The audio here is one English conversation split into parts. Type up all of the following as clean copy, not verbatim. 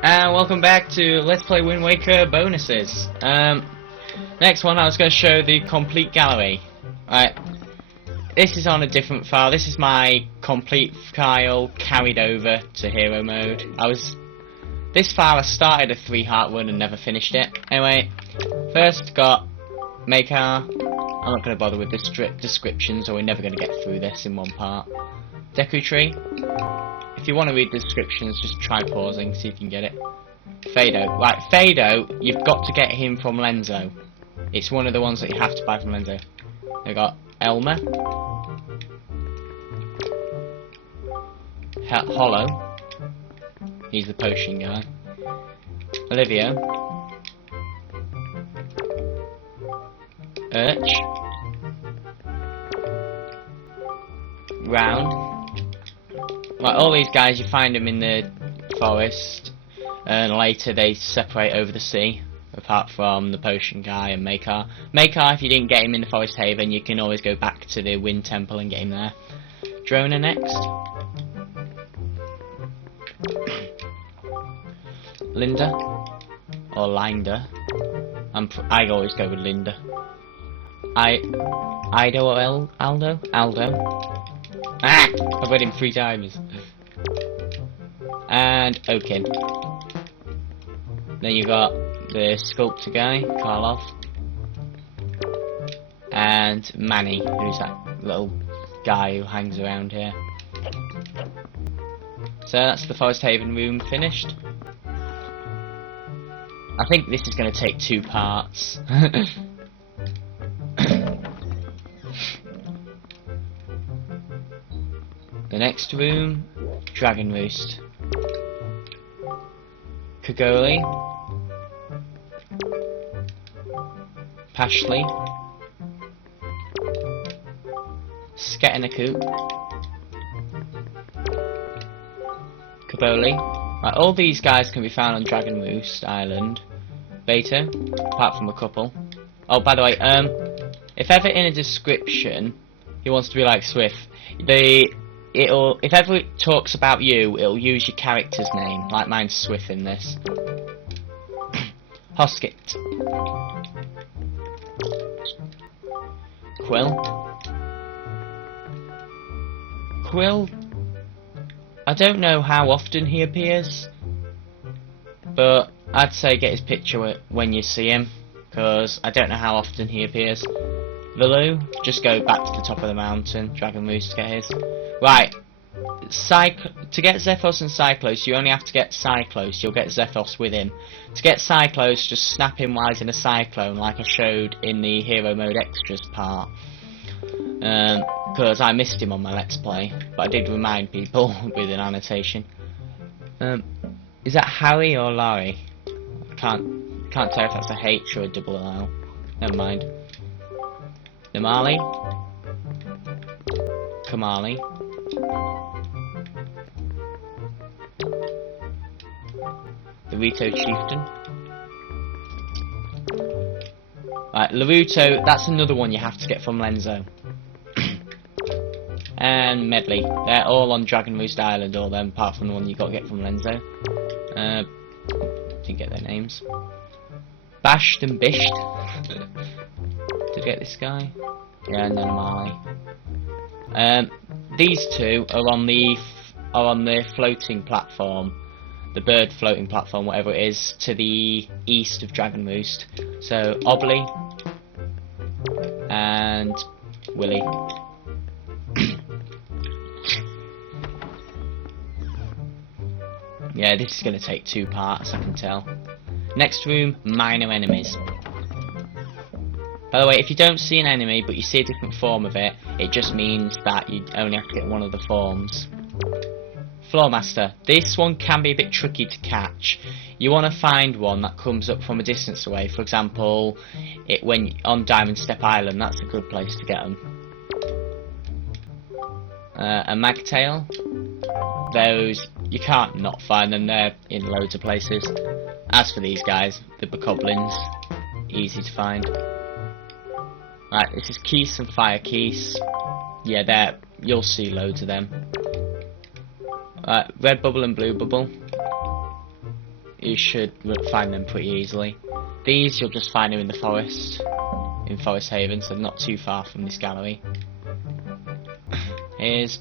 And welcome back to Let's Play Wind Waker bonuses. Next one I was going to show the complete gallery. Right, this is on a different file. This is my complete file carried over to hero mode. This file I started a 3-heart run and never finished it. Anyway, first got Maker. I'm not going to bother with the strict descriptions, or we're never going to get through this in one part. Deku Tree. If you want to read the descriptions, just try pausing, see if you can get it. Fado. Right, Fado, you've got to get him from Lenzo. It's one of the ones that you have to buy from Lenzo. We got Elmer. Hollow. He's the potion guy. Olivia. Urch. Round. Like all these guys, you find them in the forest, and later they separate over the sea. Apart from the potion guy and Makar. Makar, if you didn't get him in the forest haven, you can always go back to the wind temple and get him there. Drona next. Linda or Linda. I always go with Linda. Ido or Aldo? Ah! I've read him 3 times. And Oaken. Then you got the sculptor guy, Karloff. And Manny, who's that little guy who hangs around here. So that's the Forest Haven room finished. I think this is going to take 2 parts. The next room, Dragon Roost. Kagoli. Pashley. Sketinacoop. Kaboli. Right, all these guys can be found on Dragon Roost Island. Beta, apart from a couple. Oh, by the way, if ever in a description he wants to be like Swithe, if ever it talks about you, it'll use your character's name, like mine's Swithe in this. Hoskit. Quill, I don't know how often he appears, but I'd say get his picture when you see him, because I don't know how often he appears. Valoo, just go back to the top of the mountain, Dragon Roost to get his. Right, to get Zethos and Cyclos, you only have to get Cyclos, you'll get Zethos with him. To get Cyclos, just snap him while he's in a cyclone, like I showed in the Hero Mode Extras part. Because I missed him on my Let's Play, but I did remind people with an annotation. Is that Harry or Larry? I can't tell if that's a H or a double L. Never mind. Namali. Kamali. The Rito Chieftain. Right, Laruto, that's another one you have to get from Lenzo. And Medley, they're all on Dragon Roost Island, all them, apart from the one you got to get from Lenzo. Didn't get their names. Bashed and Bished. Did I get this guy? Yeah, and then Amali. These two are on the floating platform, the bird floating platform, whatever it is, to the east of Dragon Roost. So Obley and Willy. Yeah, this is going to take 2 parts, I can tell. Next room, minor enemies. By the way, if you don't see an enemy, but you see a different form of it, it just means that you only have to get one of the forms. Floormaster. This one can be a bit tricky to catch. You want to find one that comes up from a distance away. For example, when on Diamond Step Island, that's a good place to get them. A Magtail. Those, you can't not find them, they're in loads of places. As for these guys, the Bokoblins, easy to find. Right, this is Keese and Fire Keese. Yeah, you'll see loads of them. Red Bubble and Blue Bubble. you should find them pretty easily. These you'll just find them in the forest, in Forest Haven, so not too far from this gallery. Here's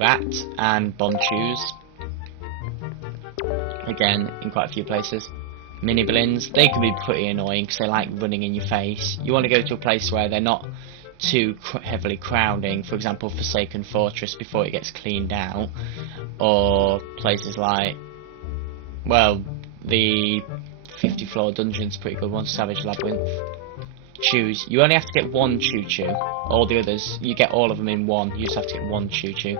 Rat and Bonchoos. Again, in quite a few places. Mini Blins, they can be pretty annoying because they like running in your face. You want to go to a place where they're not too heavily crowding, for example Forsaken Fortress before it gets cleaned out, or places like, well, the 50 floor dungeon's pretty good one, Savage Labyrinth. Choose, you only have to get one Choo Choo, all the others, you get all of them in one, you just have to get one Choo Choo.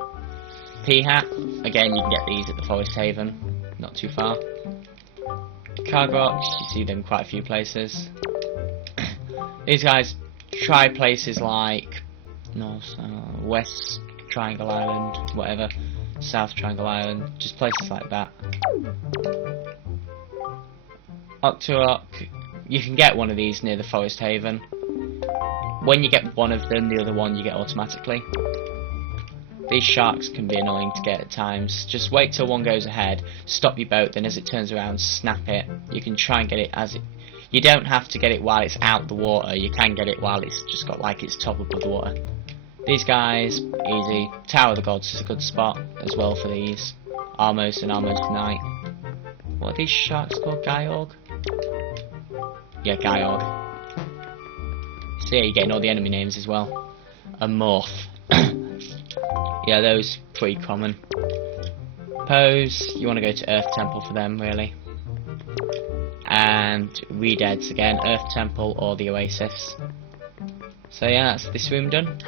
P-Hat, again you can get these at the Forest Haven, not too far. Cargrox, you see them quite a few places. These guys, try places like North, West Triangle Island, whatever, South Triangle Island, just places like that. Octorok, you can get one of these near the Forest Haven. When you get one of them, the other one you get automatically. These sharks can be annoying to get at times. Just wait till one goes ahead, stop your boat, then as it turns around, snap it. You can try and get it as it... You don't have to get it while it's out the water, you can get it while it's just got like its top above the water. These guys, easy. Tower of the Gods is a good spot as well for these. Armos and Armos Knight. What are these sharks called? Gaiorg? Yeah, Gaiorg. See, you're getting all the enemy names as well. A Morph. Yeah, those pretty common. Pose, you want to go to Earth Temple for them, really. And Redeads again, Earth Temple or the Oasis. So yeah, that's this room done.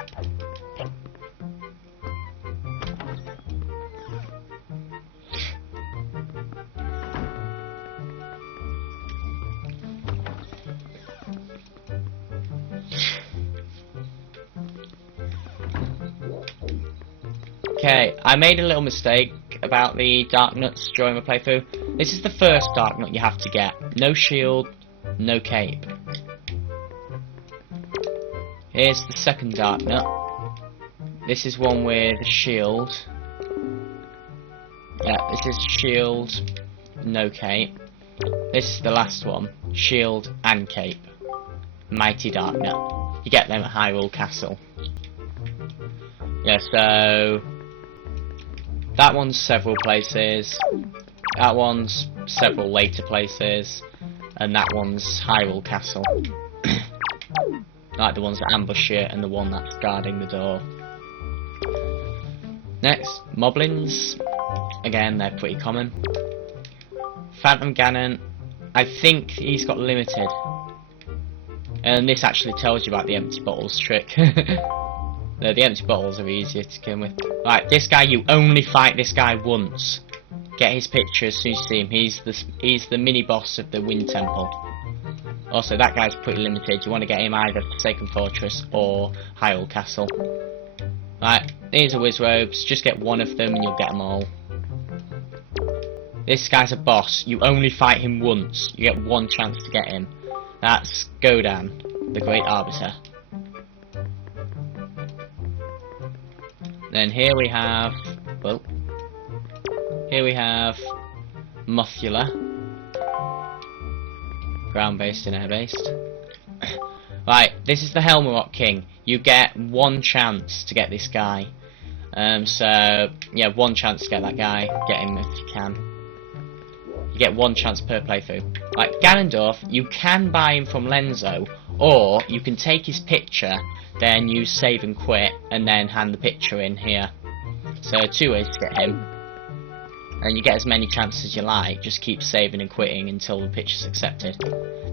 Okay, I made a little mistake about the Dark Nuts during my playthrough. This is the first Dark Nut you have to get. No shield, no cape. Here's the second Dark Nut. This is one with a shield. Yeah, this is shield, no cape. This is the last one, shield and cape. Mighty Dark Nut. You get them at Hyrule Castle. Yeah, so... that one's several places, that one's several later places, and that one's Hyrule Castle. Like the ones that ambush you and the one that's guarding the door. Next, Moblins. Again, they're pretty common. Phantom Ganon, I think he's got limited. And this actually tells you about the empty bottles trick. No, the empty bottles are easier to kill with. Right, this guy, you only fight this guy once. Get his picture as soon as you see him. He's the mini boss of the Wind Temple. Also, that guy's pretty limited. You want to get him either Forsaken Fortress or Hyrule Castle. Right, these are Wizrobes. Just get one of them and you'll get them all. This guy's a boss. You only fight him once. You get one chance to get him. That's Godan, the Great Arbiter. Then here we have, well, here we have Mothula, ground-based and air-based. Right, this is the Helmarok King. You get one chance to get this guy. So yeah, one chance to get that guy. Get him if you can. You get one chance per playthrough. Like Ganondorf, you can buy him from Lenzo, or you can take his picture, then use save and quit, and then hand the picture in here. So 2 ways to get him. And you get as many chances as you like, just keep saving and quitting until the picture's accepted.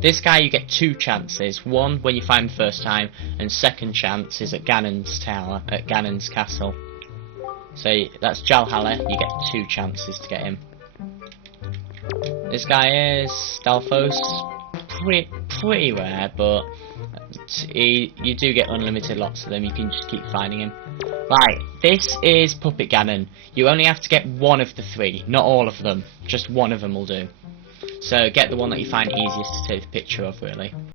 This guy you get 2 chances, one when you find him the first time, and second chance is at Ganon's tower, at Ganon's castle. So that's Jalhalla, you get 2 chances to get him. This guy is Stalfos, pretty rare, but you do get unlimited lots of them, you can just keep finding him. Right, this is Puppet Ganon. You only have to get one of the 3, not all of them, just one of them will do. So get the one that you find easiest to take the picture of, really.